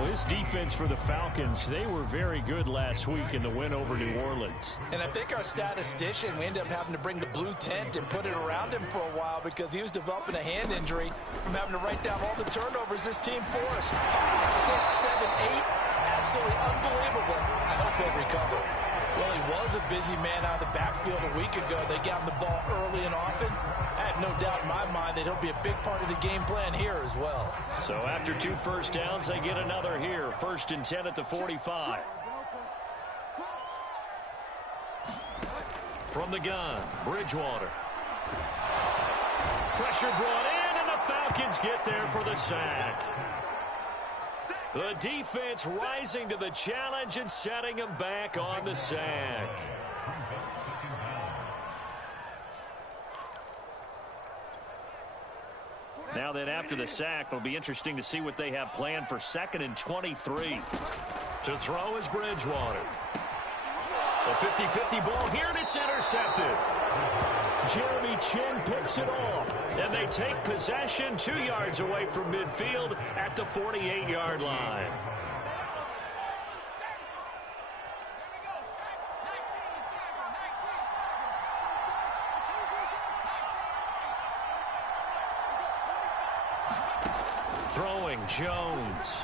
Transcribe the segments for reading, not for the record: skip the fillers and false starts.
Well, this defense for the Falcons, they were very good last week in the win over New Orleans. And I think our statistician, we ended up having to bring the blue tent and put it around him for a while because he was developing a hand injury from having to write down all the turnovers this team forced. 5, 6, 7, 8. Absolutely unbelievable. I hope he'll recover. Well, he was a busy man out of the backfield a week ago. They got him the ball early and often. I have no doubt in my mind that he'll be a big part of the game plan here as well. So after 2 first downs, they get another here. 1st and 10 at the 45. From the gun, Bridgewater. Pressure brought in, and the Falcons get there for the sack. The defense rising to the challenge and setting them back on the sack. Now then, after the sack, it'll be interesting to see what they have planned for 2nd and 23. To throw is Bridgewater. A 50-50 ball here, and it's intercepted. Jeremy Chinn picks it off. And they take possession 2 yards away from midfield at the 48-yard line. Throwing, Jones.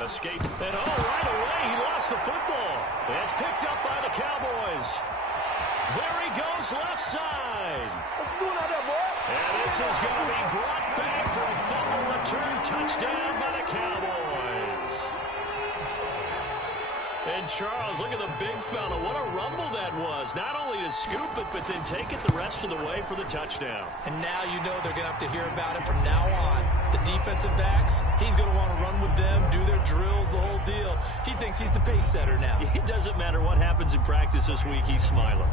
Escape, and right away, he lost the football. It's picked up by the Cowboys. There he goes, left side. And this is going to be brought back for a fumble return touchdown by the Cowboys. And Charles, look at the big fella. What a rumble that was. Not only to scoop it, but then take it the rest of the way for the touchdown. And now you know they're going to have to hear about it from now on. The defensive backs, he's going to want to run with them, do their drills, the whole deal. He thinks he's the pace setter now. It doesn't matter what happens in practice this week. He's smiling.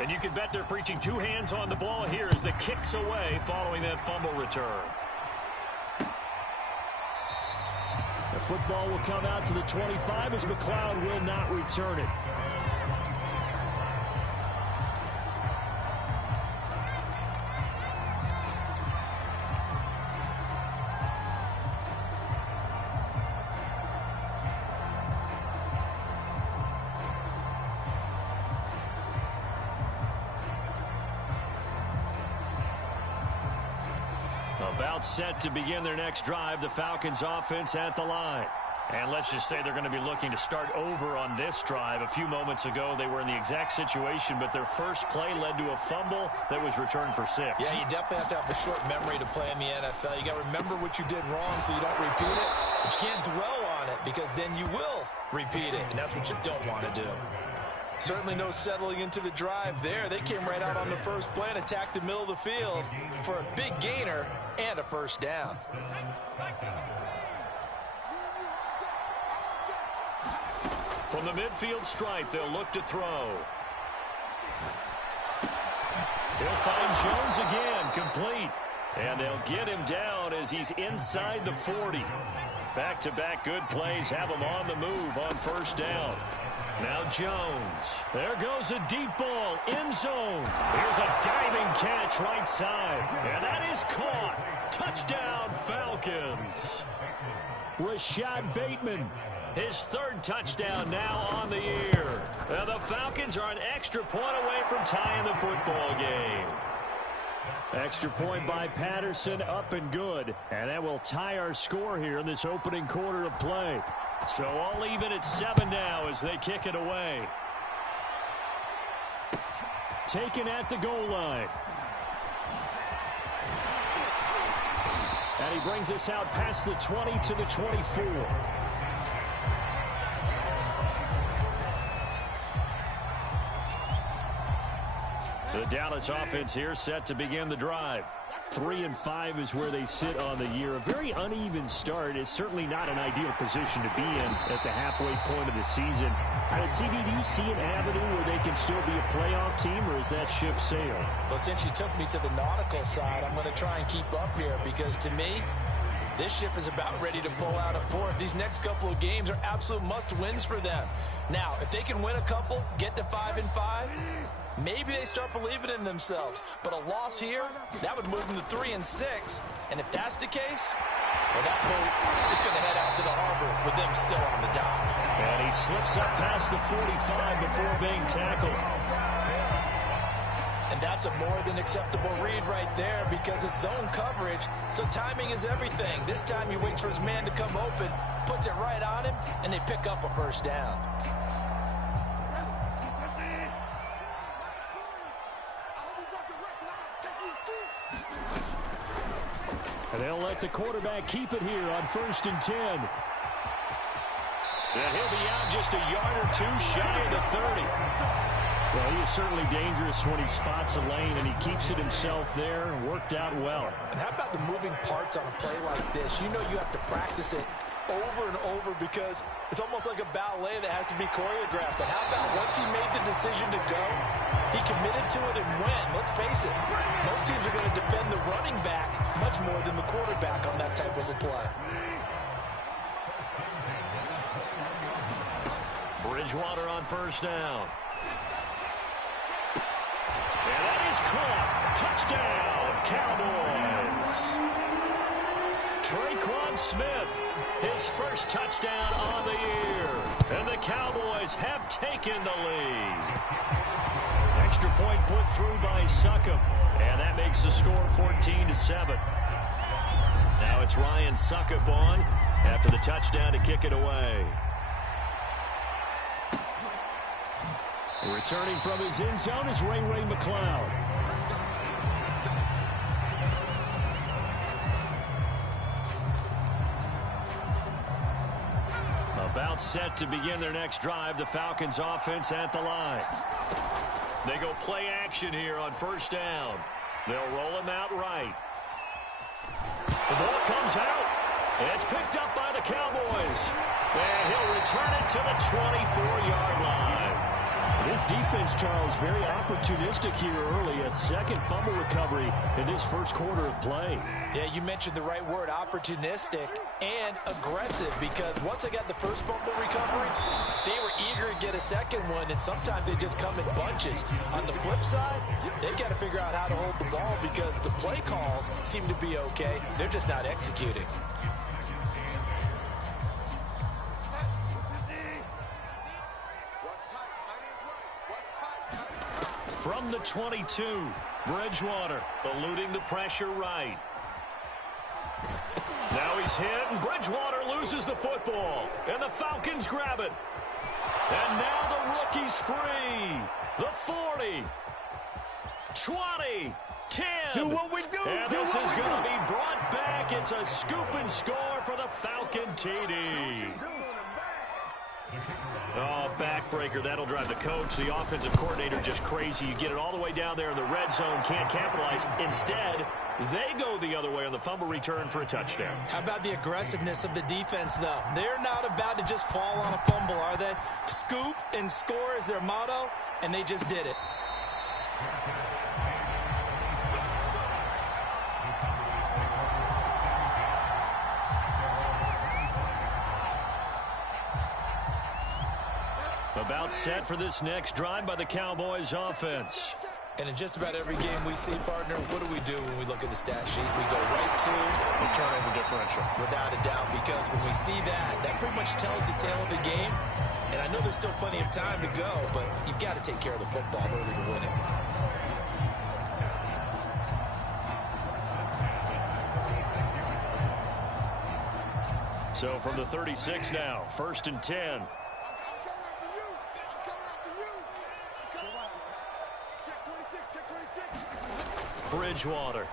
And you can bet they're preaching 2 hands on the ball here as the kick's away following that fumble return. The football will come out to the 25 as McLeod will not return it. About set to begin their next drive, the Falcons offense at the line. And let's just say they're going to be looking to start over on this drive. A few moments ago, they were in the exact situation, but their first play led to a fumble that was returned for 6. Yeah, you definitely have to have a short memory to play in the NFL. You got to remember what you did wrong so you don't repeat it, but you can't dwell on it because then you will repeat it, and that's what you don't want to do. Certainly no settling into the drive there. They came right out on the first play and attacked the middle of the field for a big gainer and a first down. From the midfield stripe, they'll look to throw. He'll find Jones again, complete. And they'll get him down as he's inside the 40. Back-to-back good plays have him on the move on first down. Now Jones. There goes a deep ball, end zone. Here's a diving catch right side. And that is caught. Touchdown, Falcons. Rashad Bateman. His 3rd touchdown now on the year. And the Falcons are an extra point away from tying the football game. Extra point by Patterson, up and good. And that will tie our score here in this opening quarter of play. So all even at 7 now as they kick it away. Taken at the goal line. And he brings us out past the 20 to the 24. The Dallas offense here set to begin the drive. 3-5 is where they sit on the year. A very uneven start is certainly not an ideal position to be in at the halfway point of the season. CD, do you see an avenue where they can still be a playoff team, or is that ship sailed? Well, since you took me to the nautical side, I'm going to try and keep up here because to me, This ship is about ready to pull out of port. These next couple of games are absolute must-wins for them. Now, if they can win a couple, get to 5-5, maybe they start believing in themselves. But a loss here, that would move them to 3-6. And if that's the case, well, that boat is going to head out to the harbor with them still on the dock. And he slips up past the 45 before being tackled. And that's a more than acceptable read right there because it's zone coverage, so timing is everything. This time he waits for his man to come open, puts it right on him, and they pick up a first down. And they'll let the quarterback keep it here on 1st and 10. And he'll be out just a yard or two shy of the 30. Well, he is certainly dangerous when he spots a lane, and he keeps it himself there. Worked out well. And how about the moving parts on a play like this? You know you have to practice it over and over because it's almost like a ballet that has to be choreographed. But how about once he made the decision to go, he committed to it and went. Let's face it, most teams are going to defend the running back much more than the quarterback on that type of a play. Bridgewater on 1st down. And that is caught. Touchdown, Cowboys. Traquan Smith, his first touchdown on the year. And the Cowboys have taken the lead. Extra point put through by Succop. And that makes the score 14-7. Now it's Ryan Succop on after the touchdown to kick it away. Returning from his end zone is Ray McCloud. About set to begin their next drive, the Falcons offense at the line. They go play action here on 1st down. They'll roll him out right. The ball comes out. And it's picked up by the Cowboys. And he'll return it to the 24-yard line. This defense, Charles, very opportunistic here early. A second fumble recovery in this first quarter of play. Yeah, you mentioned the right word, opportunistic and aggressive, because once they got the first fumble recovery, they were eager to get a second one, and sometimes they just come in bunches. On the flip side, they've got to figure out how to hold the ball because the play calls seem to be okay. They're just not executing. From the 22, Bridgewater eluding the pressure right. Now he's hit, and Bridgewater loses the football. And the Falcons grab it. And now the rookie's free. The 40, 20, 10. Do what we do. And this is going to be brought back. It's a scoop and score for the Falcon TD. Oh, backbreaker. That'll drive the coach, the offensive coordinator, just crazy. You get it all the way down there in the red zone, can't capitalize. Instead, they go the other way on the fumble return for a touchdown. How about the aggressiveness of the defense, though? They're not about to just fall on a fumble, are they? Scoop and score is their motto, and they just did it. About set for this next drive by the Cowboys offense. And in just about every game we see, partner, what do we do when we look at the stat sheet? We go right to the turnover differential. Without a doubt, because when we see that, that pretty much tells the tale of the game. And I know there's still plenty of time to go, but you've got to take care of the football in order to win it. So from the 36 now, 1st and 10. Bridgewater.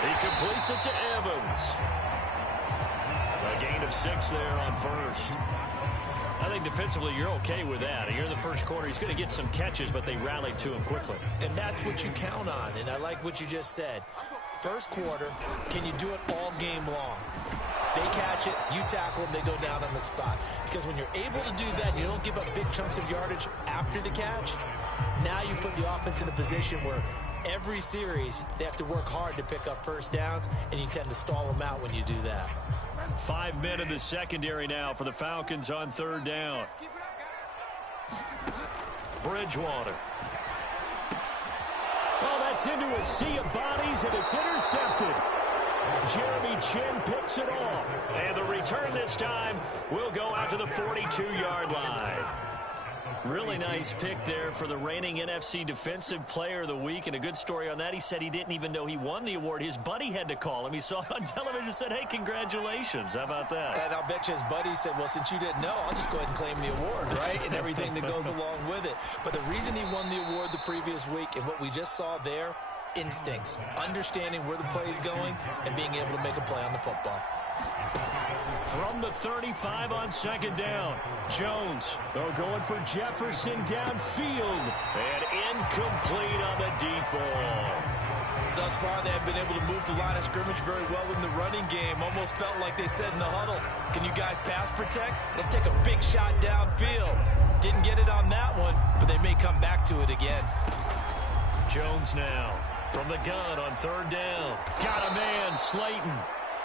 He completes it to Evans. A gain of 6 there on 1st. I think defensively you're okay with that. You're in the first quarter. He's going to get some catches, but they rallied to him quickly. And that's what you count on, and I like what you just said. First quarter, can you do it all game long? They catch it, you tackle them, they go down on the spot. Because when you're able to do that, you don't give up big chunks of yardage after the catch. Now you put the offense in a position where every series, they have to work hard to pick up first downs, and you tend to stall them out when you do that. 5 men in the secondary now for the Falcons on third down. Bridgewater. Oh, that's into a sea of bodies, and it's intercepted. Jeremy Chinn picks it off. And the return this time will go out to the 42-yard line. Really nice pick there for the reigning NFC Defensive Player of the Week. And a good story on that, he said he didn't even know he won the award. His buddy had to call him. He saw it on television and said, hey, congratulations. How about that? And I'll bet you his buddy said, well, since you didn't know, I'll just go ahead and claim the award, right? And everything that goes along with it. But the reason he won the award the previous week and what we just saw there, instincts, understanding where the play is going and being able to make a play on the football. From the 35 on second down, Jones. They're going for Jefferson downfield. And incomplete on the deep ball. Thus far, they have been able to move the line of scrimmage very well in the running game. Almost felt like they said in the huddle, can you guys pass protect? Let's take a big shot downfield. Didn't get it on that one, but they may come back to it again. Jones now from the gun on third down. Got a man, Slayton.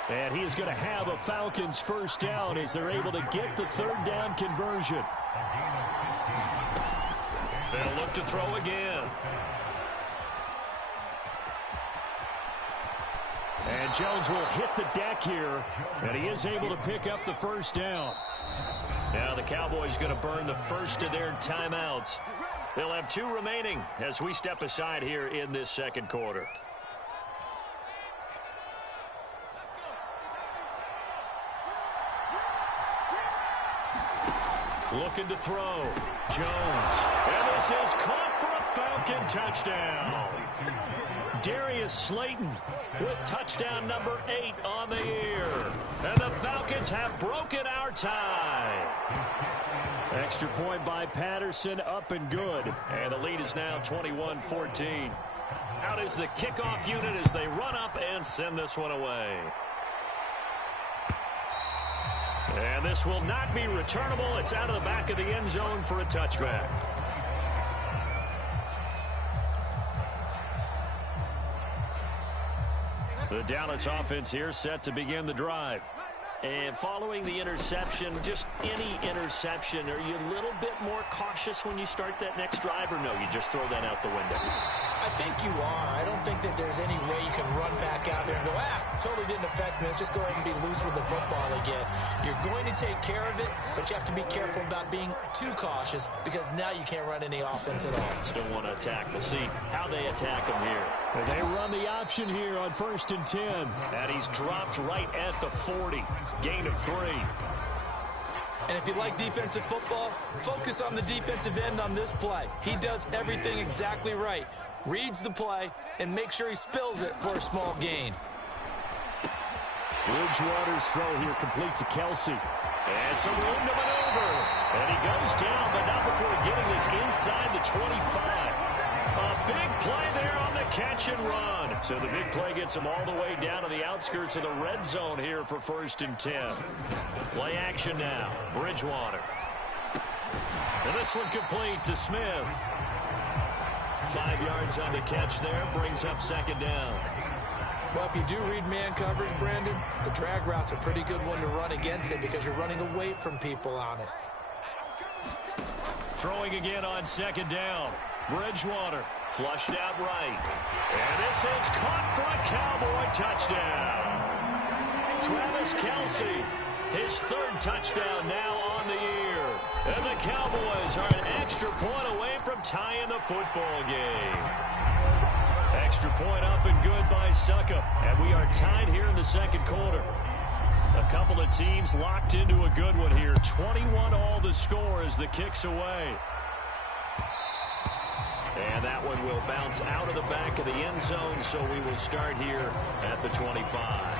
And he is going to have a Falcons first down as they're able to get the third down conversion. They'll look to throw again. And Jones will hit the deck here, and he is able to pick up the first down. Now the Cowboys going to burn the first of their timeouts. They'll have 2 remaining as we step aside here in this second quarter. Looking to throw. Jones. And this is caught for a Falcon touchdown. Darius Slayton with touchdown number 8 on the year. And the Falcons have broken our tie. Extra point by Patterson, up and good. And the lead is now 21-14. Out is the kickoff unit as they run up and send this one away. And this will not be returnable. It's out of the back of the end zone for a touchback. The Dallas offense here set to begin the drive. And following the interception, just any interception, are you a little bit more cautious when you start that next drive, or no, you just throw that out the window? I think you are. I don't think that there's any way you can run back out there and go, totally didn't affect me. Let's just go ahead and be loose with the football again. You're going to take care of it, but you have to be careful about being too cautious because now you can't run any offense at all. Still want to attack. We'll see how they attack him here. They run the option here on 1st and 10. And he's dropped right at the 40. Gain of 3. And if you like defensive football, focus on the defensive end on this play. He does everything exactly right. Reads the play and make sure he spills it for a small gain. Bridgewater's throw here complete to Kelsey. And some room to maneuver. And he goes down, but not before getting this inside the 25. A big play there on the catch and run. So the big play gets him all the way down to the outskirts of the red zone here for 1st and 10. Play action now. Bridgewater. And this one complete to Smith. 5 yards on the catch there. Brings up second down. Well, if you do read man coverage, Brandon, the drag route's a pretty good one to run against it because you're running away from people on it. Throwing again on second down. Bridgewater flushed out right. And this is caught for a Cowboy touchdown. Travis Kelce, his 3rd touchdown now on the year. And the Cowboys are an extra point away from tying the football game. Extra point up and good by Succop. And we are tied here in the second quarter. A couple of teams locked into a good one here. 21-all the score as the kick's away. And that one will bounce out of the back of the end zone, so we will start here at the 25.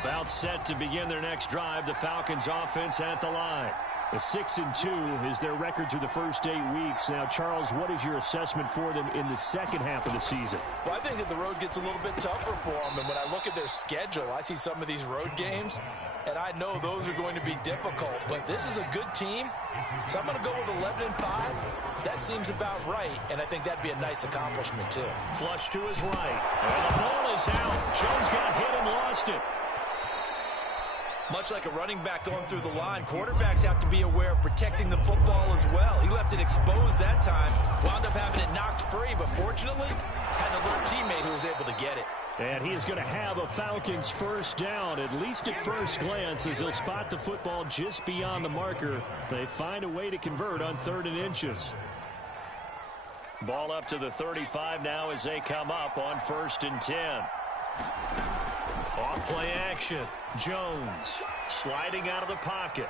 About set to begin their next drive, the Falcons offense at the line. A 6-2 is their record through the first 8 weeks. Now, Charles, what is your assessment for them in the second half of the season? Well, I think that the road gets a little bit tougher for them. And when I look at their schedule, I see some of these road games. and I know those are going to be difficult, but this is a good team, so I'm going to go with 11-5. That seems about right, and I think that'd be a nice accomplishment, too. Flush to his right, and the ball is out. Jones got hit and lost it. Much like a running back going through the line, quarterbacks have to be aware of protecting the football as well. He left it exposed that time, wound up having it knocked free, but fortunately, had an alert teammate who was able to get it. And he is going to have a Falcons first down, at least at first glance, as he'll spot the football just beyond the marker. They find a way to convert on 3rd and inches. Ball up to the 35 now as they come up on 1st and 10. Off play action. Jones sliding out of the pocket.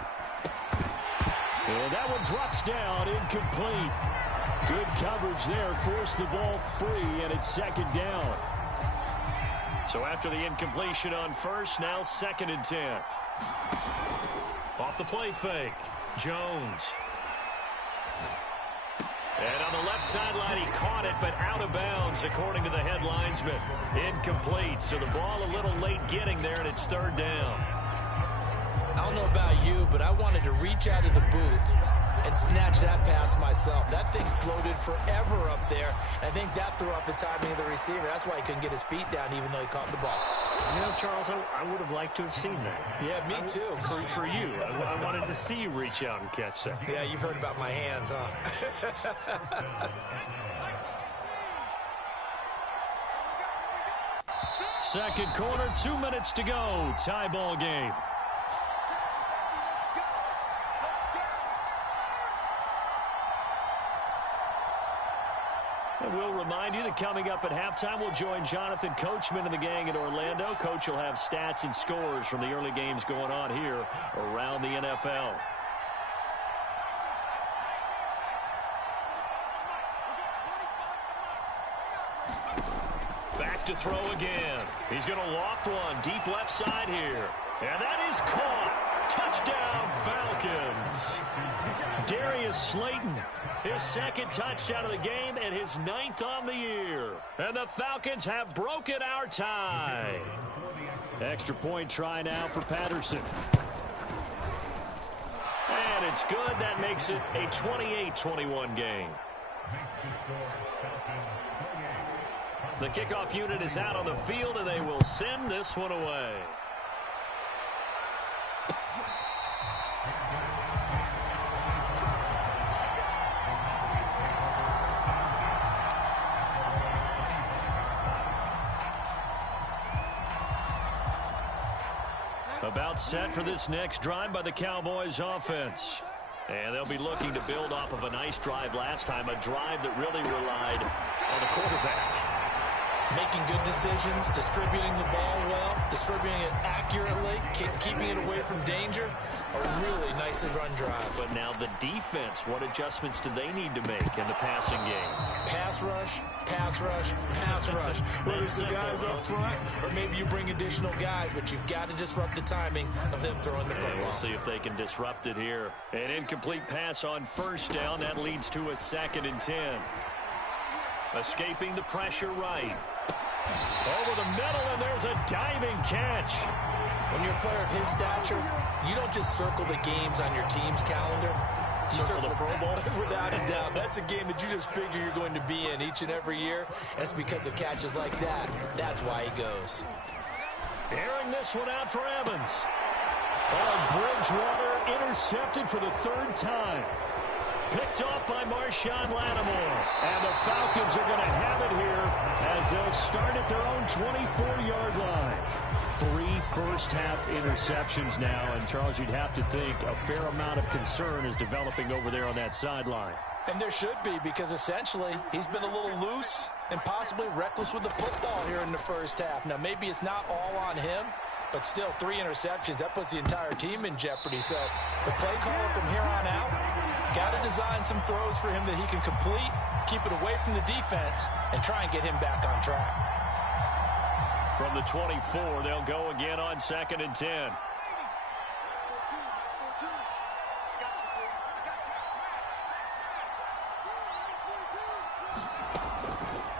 And that one drops down, incomplete. Good coverage there, forced the ball free, and it's 2nd down. So after the incompletion on 1st, now 2nd and 10. Off the play fake, Jones. And on the left sideline, he caught it, but out of bounds, according to the head linesman. Incomplete, so the ball a little late getting there, and it's 3rd down. I don't know about you, but I wanted to reach out of the booth and snatch that pass myself. That thing floated forever up there. I think that threw off the timing of the receiver. That's why he couldn't get his feet down even though he caught the ball. You know, Charles, I would have liked to have seen that. Yeah, me too. For you. I wanted to see you reach out and catch that. Yeah, you've heard about my hands, huh? Second quarter, 2 minutes to go. Tie ball game. And we'll remind you that coming up at halftime, we'll join Jonathan Coachman and the gang in Orlando. Coach will have stats and scores from the early games going on here around the NFL. Back to throw again. He's going to loft one deep left side here. And that is caught. Touchdown, Falcons. Darius Slayton, his 2nd touchdown of the game and his 9th on the year. And the Falcons have broken our tie. Extra point try now for Patterson. And it's good. That makes it a 28-21 game. The kickoff unit is out on the field, and they will send this one away. About set for this next drive by the Cowboys offense. And they'll be looking to build off of a nice drive last time, a drive that really relied on the quarterback. Making good decisions, distributing the ball well, distributing it accurately, keeping it away from danger. A really nicely run drive. But now the defense, what adjustments do they need to make in the passing game? Pass rush, pass rush, pass rush. Whether it's the guys up front or maybe you bring additional guys, but you've got to disrupt the timing of them throwing the football. And we'll see if they can disrupt it here. An incomplete pass on 1st down. That leads to a 2nd and 10. Escaping the pressure right. Over the middle, and there's a diving catch. When you're a player of his stature, you don't just circle the games on your team's calendar. You circle the Pro Bowl. Without a doubt. That's a game that you just figure you're going to be in each and every year. And it's because of catches like that. That's why he goes. Airing this one out for Evans. Bridgewater intercepted for the 3rd time. Picked off by Marshawn Lattimore. And the Falcons are going to have it here as they'll start at their own 24-yard line. 3 first-half interceptions now. And, Charles, you'd have to think a fair amount of concern is developing over there on that sideline. And there should be, because essentially he's been a little loose and possibly reckless with the football here in the first half. Now, maybe it's not all on him, but still 3 interceptions. That puts the entire team in jeopardy. So the play caller from here on out got to design some throws for him that he can complete, keep it away from the defense, and try and get him back on track. From the 24, they'll go again on 2nd and 10.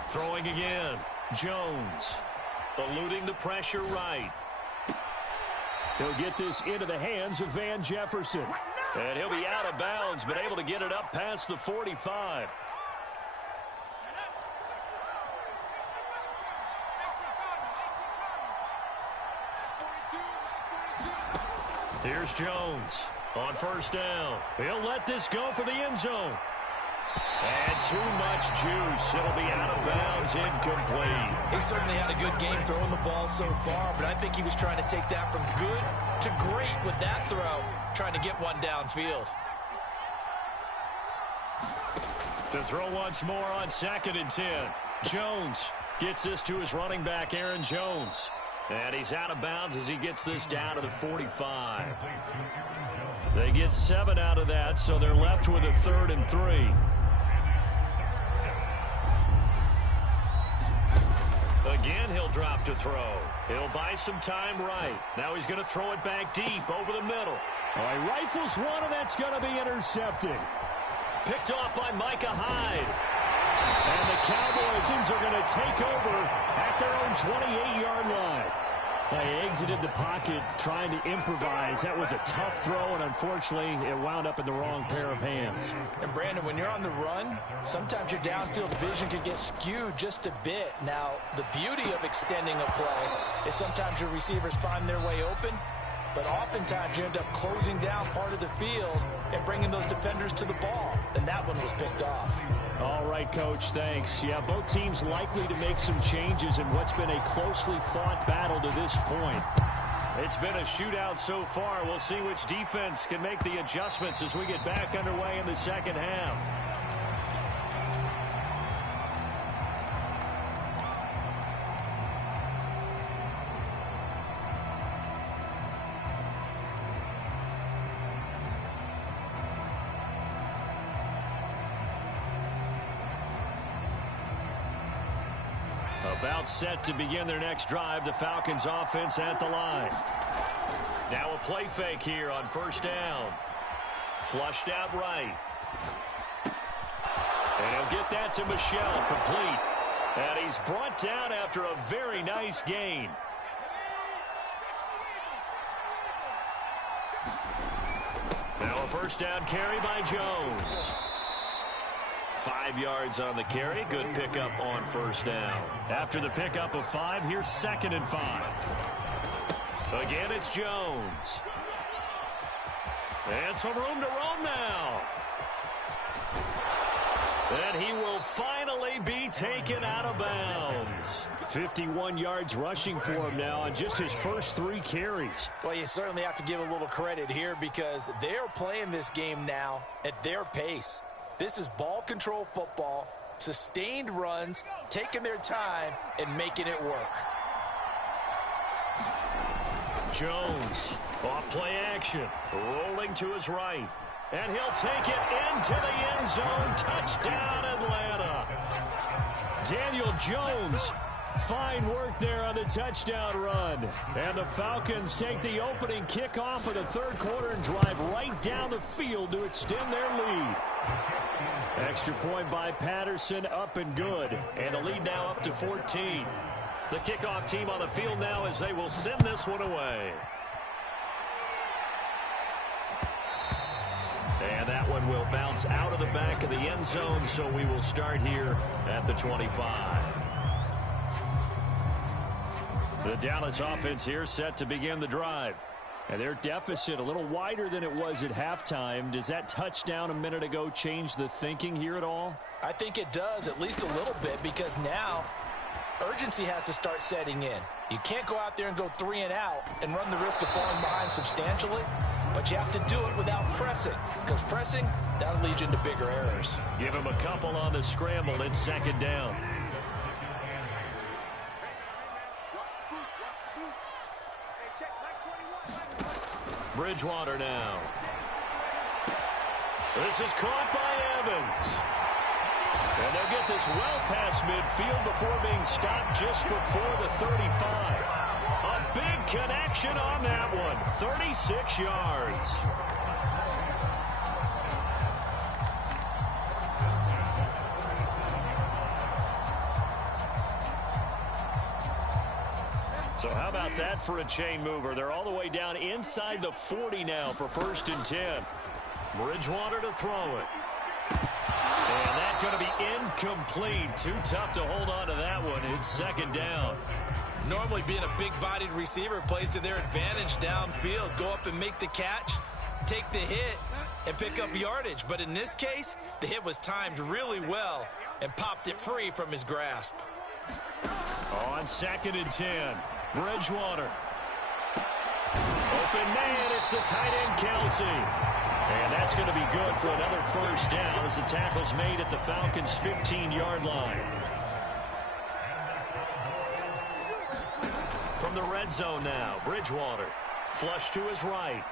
Throwing again. Jones eluding the pressure right. He'll get this into the hands of Van Jefferson. And he'll be out of bounds, but able to get it up past the 45. Here's Jones on first down. He'll let this go for the end zone. And too much juice. It'll be out of bounds, incomplete. He certainly had a good game throwing the ball so far, but I think he was trying to take that from good to great with that throw, trying to get one downfield. To throw once more on 2nd and 10. Jones gets this to his running back, Aaron Jones. And he's out of bounds as he gets this down to the 45. They get 7 out of that, so they're left with a 3rd and 3. Again, he'll drop to throw. He'll buy some time right. Now he's going to throw it back deep over the middle. All right, rifles one, and that's going to be intercepted. Picked off by Micah Hyde. And the Cowboys are going to take over at their own 28-yard line. They exited the pocket trying to improvise. That was a tough throw, and unfortunately, it wound up in the wrong pair of hands. And, Brandon, when you're on the run, sometimes your downfield vision can get skewed just a bit. Now, the beauty of extending a play is sometimes your receivers find their way open, but oftentimes you end up closing down part of the field and bringing those defenders to the ball. And that one was picked off. All right, Coach, thanks. Yeah, both teams likely to make some changes in what's been a closely fought battle to this point. It's been a shootout so far. We'll see which defense can make the adjustments as we get back underway in the second half. About set to begin their next drive. The Falcons offense at the line. Now a play fake here on first down. Flushed out right. And he'll get that to Michel, complete. And he's brought down after a very nice gain. Now a first down carry by Jones. 5 yards on the carry. Good pickup on first down. After the pickup of 5, here's 2nd and 5. Again, it's Jones. And some room to roam now. And he will finally be taken out of bounds. 51 yards rushing for him now on just his first 3 carries. Well, you certainly have to give a little credit here because they're playing this game now at their pace. This is ball control football, sustained runs, taking their time, and making it work. Jones, off play action, rolling to his right. And he'll take it into the end zone. Touchdown, Atlanta. Daniel Jones, fine work there on the touchdown run. And the Falcons take the opening kickoff of the 3rd quarter and drive right down the field to extend their lead. Extra point by Patterson, up and good. And the lead now up to 14. The kickoff team on the field now as they will send this one away. And that one will bounce out of the back of the end zone, so we will start here at the 25. The Dallas offense here set to begin the drive. And their deficit a little wider than it was at halftime. Does that touchdown a minute ago change the thinking here at all? I think it does, at least a little bit, because now urgency has to start setting in. You can't go out there and go 3 and out and run the risk of falling behind substantially, but you have to do it without pressing, because pressing, that'll lead you into bigger errors. Give him a couple on the scramble. It's 2nd down. Bridgewater now. This is caught by Evans. And they'll get this well past midfield before being stopped just before the 35. A big connection on that one. 36 yards. So how about that for a chain mover? They're all the way down inside the 40 now for 1st and 10. Bridgewater to throw it. And that's going to be incomplete. Too tough to hold on to that one. It's 2nd down. Normally being a big-bodied receiver plays to their advantage downfield. Go up and make the catch, take the hit, and pick up yardage. But in this case, the hit was timed really well and popped it free from his grasp. On 2nd and 10, Bridgewater. Open man, it's the tight end, Kelsey. And that's going to be good for another 1st down as the tackle's made at the Falcons' 15-yard line. From the red zone now, Bridgewater. Flush to his right.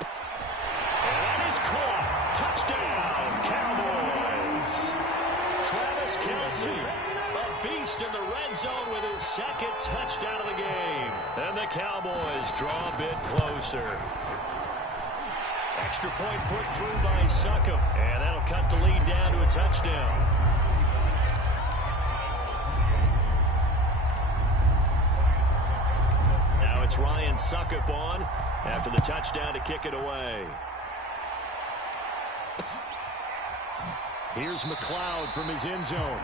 And that is caught. Touchdown, Cowboys. Travis Kelce, a beast in the red zone with his 2nd touchdown of the game. And the Cowboys draw a bit closer. Extra point put through by Succop. And that'll cut the lead down to a touchdown. Now it's Ryan Succop on after the touchdown to kick it away. Here's McLeod from his end zone.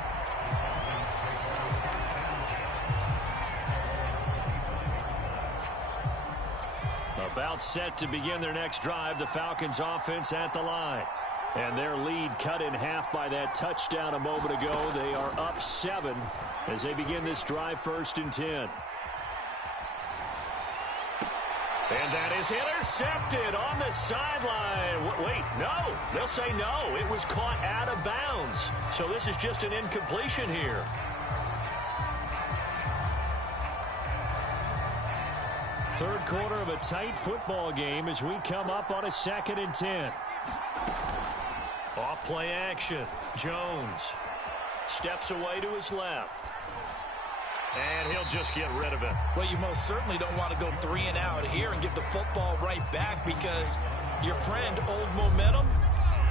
About set to begin their next drive. The Falcons offense at the line. And their lead cut in half by that touchdown a moment ago. They are up 7 as they begin this drive 1st and 10. And that is intercepted on the sideline. Wait, no. They'll say no. It was caught out of bounds. So this is just an incompletion here. Third quarter of a tight football game as we come up on a 2nd and 10. Off play action. Jones steps away to his left. And he'll just get rid of it. Well, you most certainly don't want to go 3 and out here and give the football right back because your friend, Old Momentum,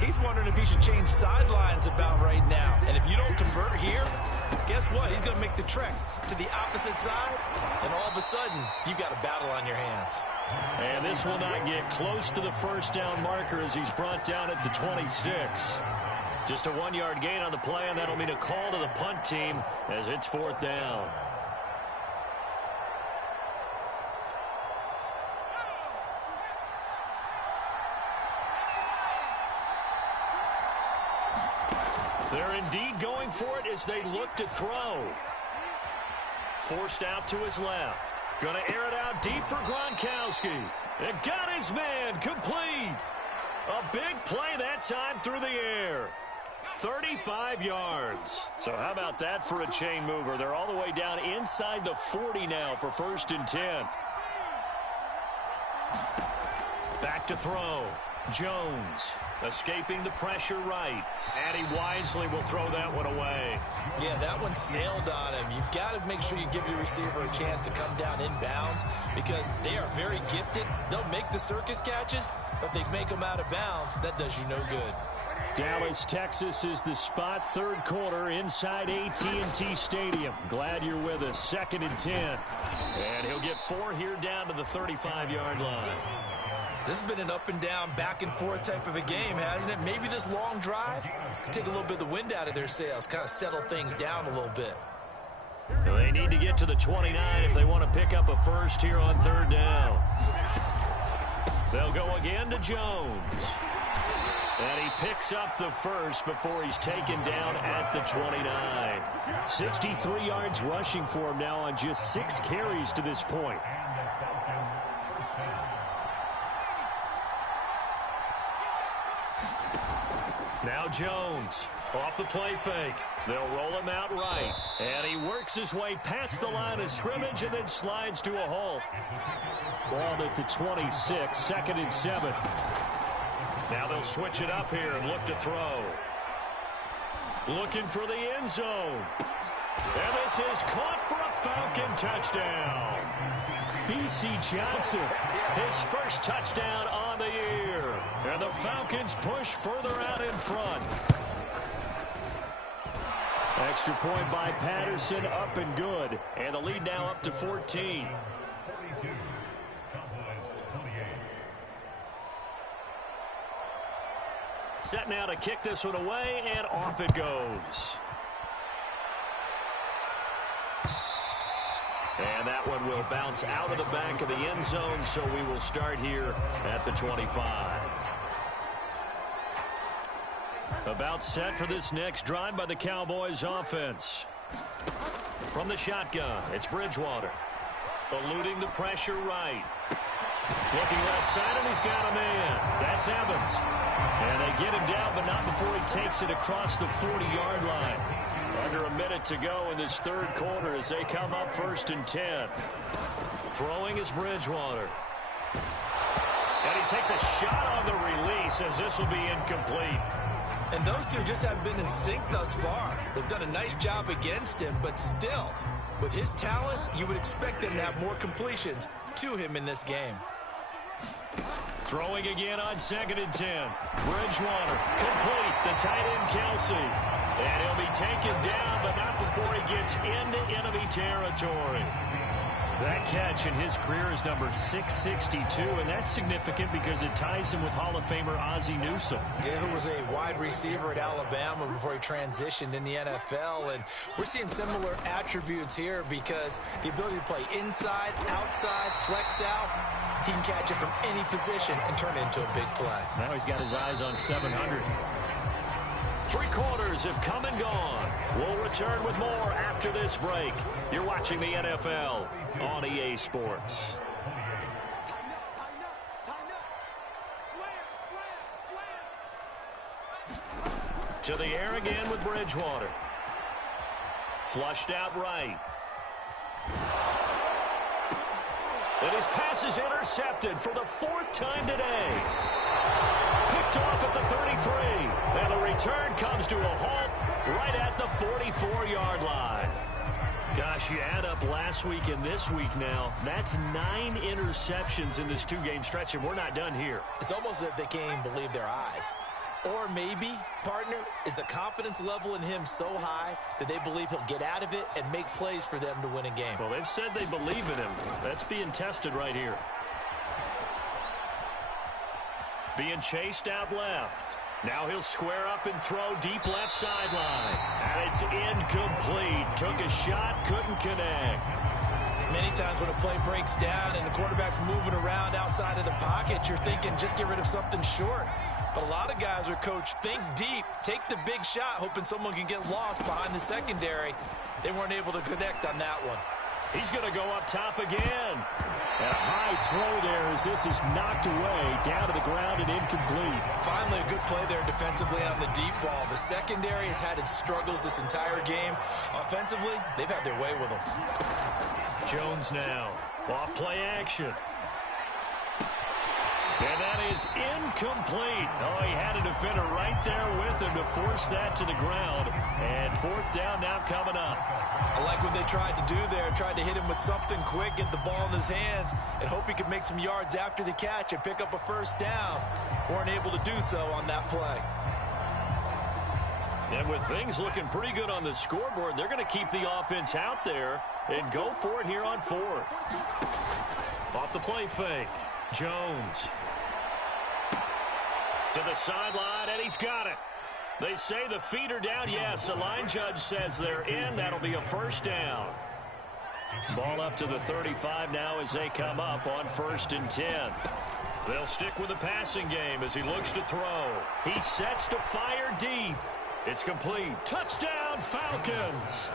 he's wondering if he should change sidelines about right now. And if you don't convert here, guess what? He's going to make the trek to the opposite side, and all of a sudden, you've got a battle on your hands. And this will not get close to the 1st down marker as he's brought down at the 26. Just a 1-yard gain on the play, and that'll mean a call to the punt team as it's 4th down. They're indeed going for it as they look to throw. Forced out to his left. Going to air it out deep for Gronkowski. And got his man complete. A big play that time through the air. 35 yards. So how about that for a chain mover? They're all the way down inside the 40 now for 1st and 10. Back to throw. Jones escaping the pressure right. And he wisely will throw that one away. Yeah, that one sailed on him. You've got to make sure you give your receiver a chance to come down inbounds because they are very gifted. They'll make the circus catches, but they make them out of bounds. That does you no good. Dallas, Texas is the spot. 3rd quarter inside AT&T Stadium. Glad you're with us. 2nd and 10. And he'll get 4 here down to the 35-yard line. This has been an up-and-down, back-and-forth type of a game, hasn't it? Maybe this long drive take a little bit of the wind out of their sails, kind of settle things down a little bit. They need to get to the 29 if they want to pick up a 1st here on 3rd down. They'll go again to Jones. And he picks up the 1st before he's taken down at the 29. 63 yards rushing for him now on just 6 carries to this point. Now Jones off the play fake. They'll roll him out right. And he works his way past the line of scrimmage and then slides to a halt. Ball at the 26, 2nd and 7. Now they'll switch it up here and look to throw. Looking for the end zone. And this is caught for a Falcon touchdown. B.C. Johnson, his 1st touchdown on the year. And the Falcons push further out in front. Extra point by Patterson, up and good. And the lead now up to 14. Set now to kick this one away, and off it goes. And that one will bounce out of the back of the end zone, so we will start here at the 25. About set for this next drive by the Cowboys offense. From the shotgun, it's Bridgewater. Eluding the pressure right. Looking left side, and he's got a man. That's Evans. And they get him down, but not before he takes it across the 40-yard line. Under a minute to go in this third quarter as they come up 1st and 10. Throwing is Bridgewater. And he takes a shot on the release as this will be incomplete. And those two just haven't been in sync thus far. They've done a nice job against him, but still, with his talent, you would expect them to have more completions to him in this game. Throwing again on 2nd and 10. Bridgewater, complete. The tight end, Kelsey. And he'll be taken down, but not before he gets into enemy territory. That catch in his career is number 662, and that's significant because it ties him with Hall of Famer Ozzie Newsome. Yeah, who was a wide receiver at Alabama before he transitioned in the NFL. And we're seeing similar attributes here because the ability to play inside, outside, flex out, he can catch it from any position and turn it into a big play. Now he's got his eyes on 700. 3 quarters have come and gone. We'll return with more after this break. You're watching the NFL on EA Sports. To the air again with Bridgewater. Flushed out right. And his pass is intercepted for the 4th time today. Picked off at the 33. And the return comes to a halt right at the 44-yard line. Gosh, you add up last week and this week now. That's 9 interceptions in this 2-game stretch, and we're not done here. It's almost as if they can't even believe their eyes. Or maybe, partner, is the confidence level in him so high that they believe he'll get out of it and make plays for them to win a game. Well, they've said they believe in him. That's being tested right here. Being chased out left. Now he'll square up and throw deep left sideline. And it's incomplete. Took a shot, couldn't connect. Many times when a play breaks down and the quarterback's moving around outside of the pocket, you're thinking just get rid of something short. But a lot of guys are coached, think deep, take the big shot, hoping someone can get lost behind the secondary. They weren't able to connect on that one. He's going to go up top again. And a high throw there as this is knocked away, down to the ground and incomplete. Finally, a good play there defensively on the deep ball. The secondary has had its struggles this entire game. Offensively, they've had their way with them. Jones now, off play action. And that is incomplete. Oh, he had a defender right there with him to force that to the ground. And 4th down now coming up. I like what they tried to do there. Tried to hit him with something quick, get the ball in his hands, and hope he could make some yards after the catch and pick up a 1st down. Weren't able to do so on that play. And with things looking pretty good on the scoreboard, they're going to keep the offense out there and go for it here on 4th. Off the play fake. Jones. To the sideline, and he's got it. They say the feet are down. Yes, the line judge says they're in. That'll be a 1st down. Ball up to the 35 now as they come up on 1st and 10. They'll stick with the passing game as he looks to throw. He sets to fire deep. It's complete. Touchdown, Falcons.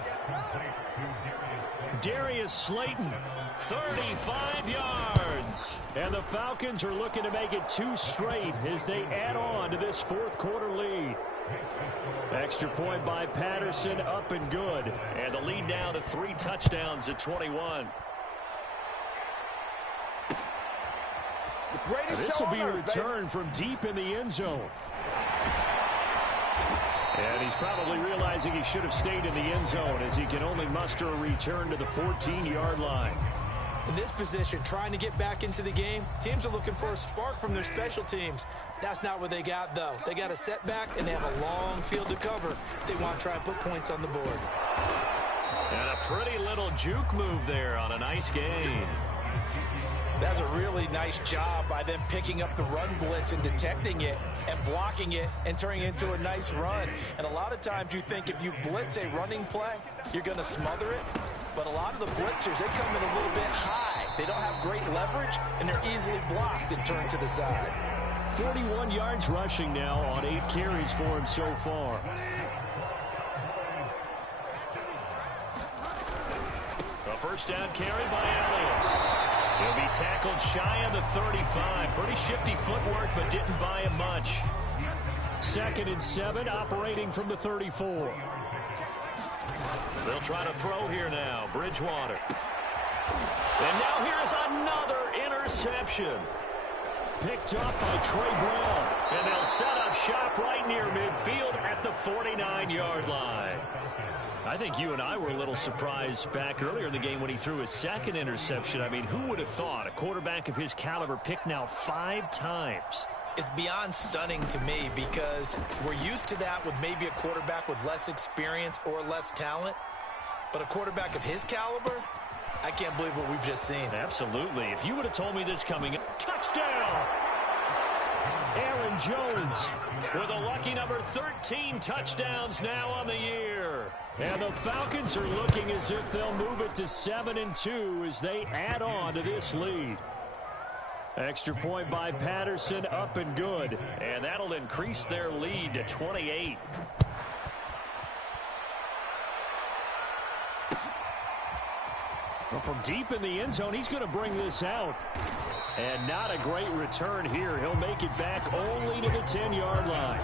Darius Slayton, 35 yards. And the Falcons are looking to make it 2 straight as they add on to this 4th quarter lead. Extra point by Patterson, up and good. And the lead now to 3 touchdowns at 21. This will be a return from deep in the end zone. And he's probably realizing he should have stayed in the end zone as he can only muster a return to the 14-yard line. In this position, trying to get back into the game, teams are looking for a spark from their special teams. That's not what they got, though. They got a setback, and they have a long field to cover if they want to try and put points on the board. And a pretty little juke move there on a nice gain. That's a really nice job by them picking up the run blitz and detecting it and blocking it and turning it into a nice run. And a lot of times you think if you blitz a running play, you're going to smother it. But a lot of the blitzers, they come in a little bit high. They don't have great leverage, and they're easily blocked and turned to the side. 41 yards rushing now on 8 carries for him so far. A first down carry by Elliott. He'll be tackled shy of the 35. Pretty shifty footwork, but didn't buy him much. 2nd and 7, operating from the 34. They'll try to throw here now. Bridgewater. And now here is another interception. Picked up by Trey Brown. And they'll set up shop right near midfield at the 49-yard line. I think you and I were a little surprised back earlier in the game when he threw his 2nd interception. I mean, who would have thought a quarterback of his caliber picked now 5 times? It's beyond stunning to me because we're used to that with maybe a quarterback with less experience or less talent. But a quarterback of his caliber, I can't believe what we've just seen. Absolutely. If you would have told me this coming, touchdown! Aaron Jones with a lucky number 13 touchdowns now on the year. And the Falcons are looking as if they'll move it to 7-2 as they add on to this lead. Extra point by Patterson, up and good. And that'll increase their lead to 28. Well, from deep in the end zone, he's going to bring this out. And not a great return here. He'll make it back only to the 10-yard line.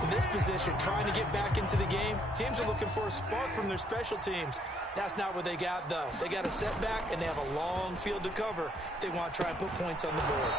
In this position, trying to get back into the game, teams are looking for a spark from their special teams. That's not what they got, though. They got a setback, and they have a long field to cover if they want to try and put points on the board.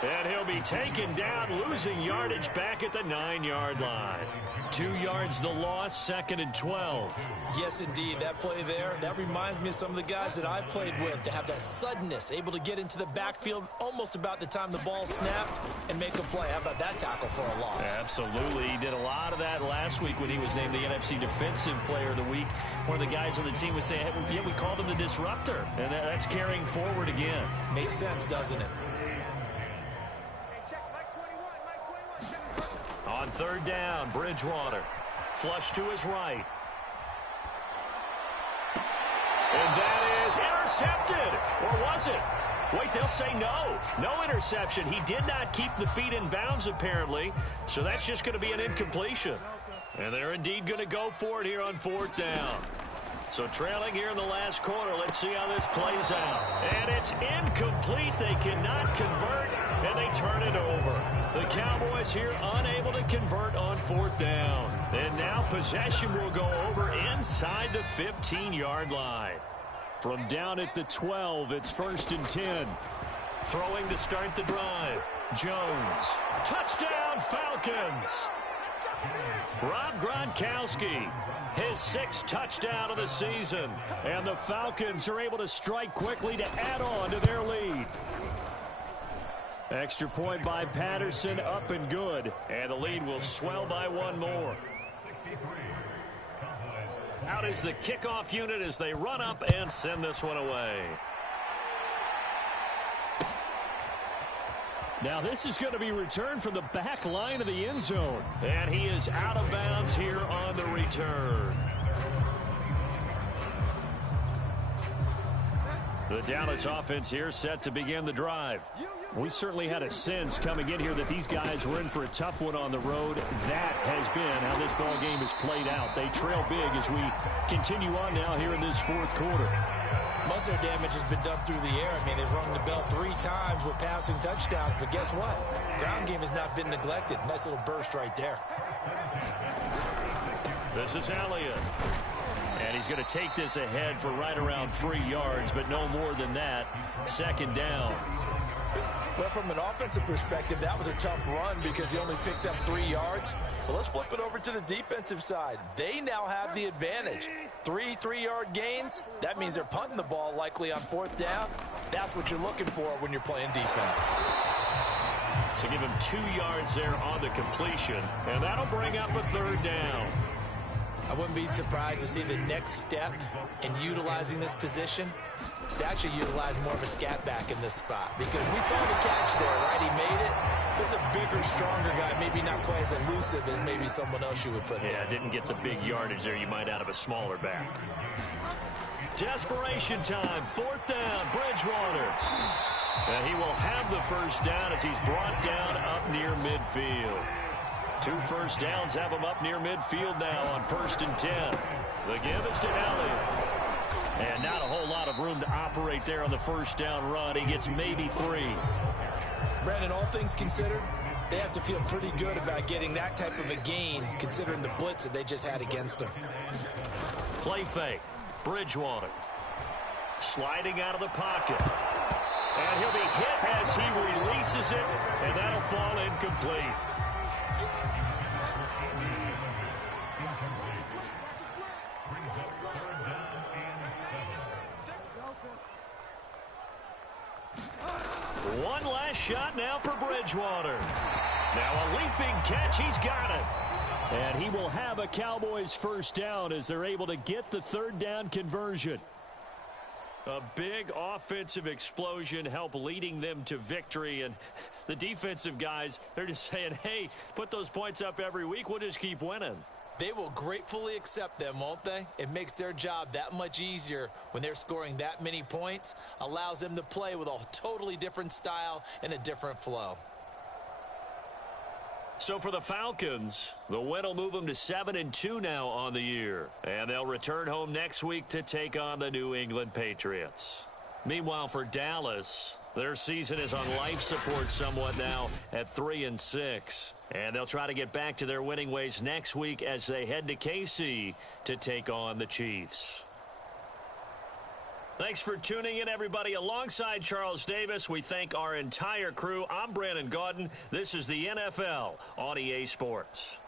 And he'll be taken down, losing yardage back at the 9-yard line. 2 yards the loss, 2nd and 12. Yes, indeed. That play there, that reminds me of some of the guys that I played with. They have that suddenness, able to get into the backfield almost about the time the ball snapped and make a play. How about that tackle for a loss? Absolutely. He did a lot of that last week when he was named the NFC Defensive Player of the Week. One of the guys on the team was saying, hey, yeah, we called him the disruptor. And that's carrying forward again. Makes sense, doesn't it? On 3rd down, Bridgewater. Flush to his right. And that is intercepted. Or was it? Wait, they'll say no. No interception. He did not keep the feet in bounds, apparently. So that's just going to be an incompletion. And they're indeed going to go for it here on 4th down. So trailing here in the last quarter. Let's see how this plays out. And it's incomplete. They cannot convert, and they turn it over. The Cowboys here unable to convert on 4th down. And now possession will go over inside the 15-yard line. From down at the 12, it's 1st and 10. Throwing to start the drive. Jones. Touchdown, Falcons. Rob Gronkowski. His 6th touchdown of the season. And the Falcons are able to strike quickly to add on to their lead. Extra point by Patterson, up and good. And the lead will swell by 1 more. Out is the kickoff unit as they run up and send this one away. Now this is going to be returned from the back line of the end zone. And he is out of bounds here on the return. The Dallas offense here set to begin the drive. We certainly had a sense coming in here that these guys were in for a tough one on the road. That has been how this ball game has played out. They trail big as we continue on now here in this 4th quarter. Most of their damage has been done through the air. I mean, they've rung the bell 3 times with passing touchdowns, but guess what? Ground game has not been neglected. Nice little burst right there. This is Elliott. And he's going to take this ahead for right around 3 yards, but no more than that. 2nd down. Well, from an offensive perspective, that was a tough run because he only picked up 3 yards. But let's flip it over to the defensive side. They now have the advantage. 3 3-yard gains, that means they're punting the ball likely on 4th down. That's what you're looking for when you're playing defense. So give him 2 yards there on the completion, and that'll bring up a 3rd down. I wouldn't be surprised to see the next step in utilizing this position is to actually utilize more of a scat back in this spot, because we saw the catch there, right? He made it. He's a bigger, stronger guy, maybe not quite as elusive as maybe someone else you would put there. Yeah, didn't get the big yardage there you might out of a smaller back. Desperation time, 4th down, Bridgewater. And he will have the 1st down as he's brought down up near midfield. 2 first downs have him up near midfield now on 1st and 10. The give is to Elliott. And not a whole lot of room to operate there on the 1st down run. He gets maybe 3. Brandon, all things considered, they have to feel pretty good about getting that type of a gain considering the blitz that they just had against them. Play fake. Bridgewater sliding out of the pocket. And he'll be hit as he releases it, and that'll fall incomplete. One last shot now for Bridgewater. Now a leaping catch. He's got it. And he will have a Cowboys 1st down as they're able to get the 3rd down conversion. A big offensive explosion helped leading them to victory. And the defensive guys, they're just saying, hey, put those points up every week. We'll just keep winning. They will gratefully accept them, won't they? It makes their job that much easier when they're scoring that many points. Allows them to play with a totally different style and a different flow. So for the Falcons, the win will move them to 7-2 now on the year. And they'll return home next week to take on the New England Patriots. Meanwhile, for Dallas, their season is on life support somewhat now at 3-6. And they'll try to get back to their winning ways next week as they head to KC to take on the Chiefs. Thanks for tuning in, everybody. Alongside Charles Davis, we thank our entire crew. I'm Brandon Gaudin. This is the NFL on EA Sports.